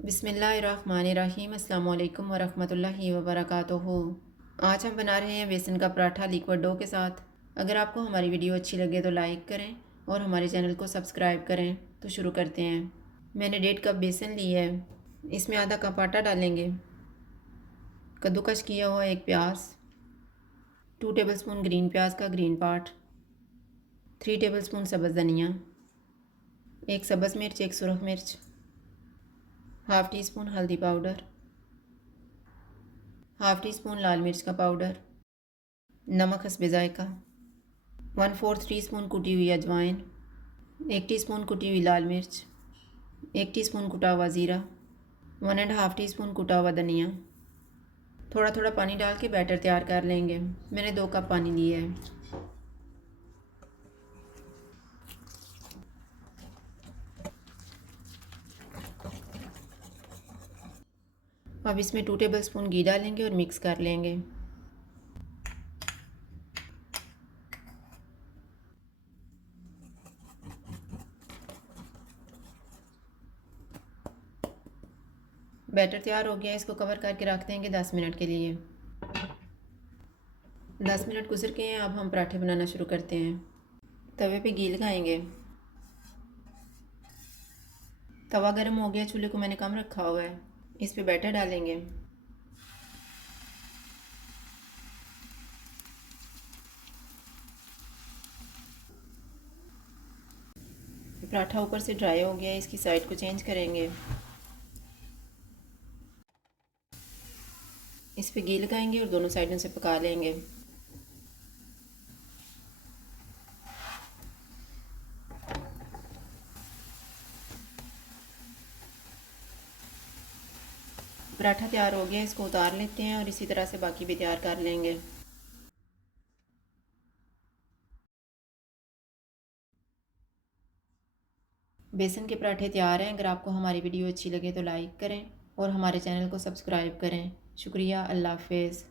बिस्मिल्लाहिर्रहमानिर्रहीम अस्सलामुअलैकुम वरहमतुल्लाहि वबरकातुहू। आज हम बना रहे हैं बेसन का पराठा लिक्विड डो के साथ। अगर आपको हमारी वीडियो अच्छी लगे तो लाइक करें और हमारे चैनल को सब्सक्राइब करें। तो शुरू करते हैं। मैंने 1.5 कप बेसन ली है, इसमें आधा कप आटा डालेंगे। कद्दूकस किया हुआ एक प्याज, 2 टेबलस्पून ग्रीन प्याज का ग्रीन पार्ट, 3 टेबलस्पून सब्ज़ धनिया, एक सब्ज़ मिर्च, एक सुरख मिर्च, हाफ़ टी स्पून हल्दी पाउडर, हाफ़ टी स्पून लाल मिर्च का पाउडर, नमक हस्बे ज़ायका, 1/4 टीस्पून कुटी हुई अजवाइन, 1 टीस्पून कुटी हुई लाल मिर्च, 1 टीस्पून कुटा हुआ ज़ीरा, 1.5 टीस्पून कुटा हुआ धनिया। थोड़ा थोड़ा पानी डाल के बैटर तैयार कर लेंगे। मैंने 2 कप पानी लिया है। अब इसमें 2 टेबलस्पून घी डालेंगे और मिक्स कर लेंगे। बैटर तैयार हो गया, इसको कवर करके रख देंगे 10 मिनट के लिए। 10 मिनट गुजर गए हैं, अब हम पराठे बनाना शुरू करते हैं। तवे पे घी लगाएंगे। तवा गर्म हो गया, चूल्हे को मैंने कम रखा हुआ है। इस पे बैटर डालेंगे। पराठा ऊपर से ड्राई हो गया, इसकी साइड को चेंज करेंगे। इस पे घी लगाएंगे और दोनों साइडों से पका लेंगे। पराठा तैयार हो गया, इसको उतार लेते हैं और इसी तरह से बाकी भी तैयार कर लेंगे। बेसन के पराठे तैयार हैं। अगर आपको हमारी वीडियो अच्छी लगे तो लाइक करें और हमारे चैनल को सब्सक्राइब करें। शुक्रिया। अल्लाह हाफ़िज़।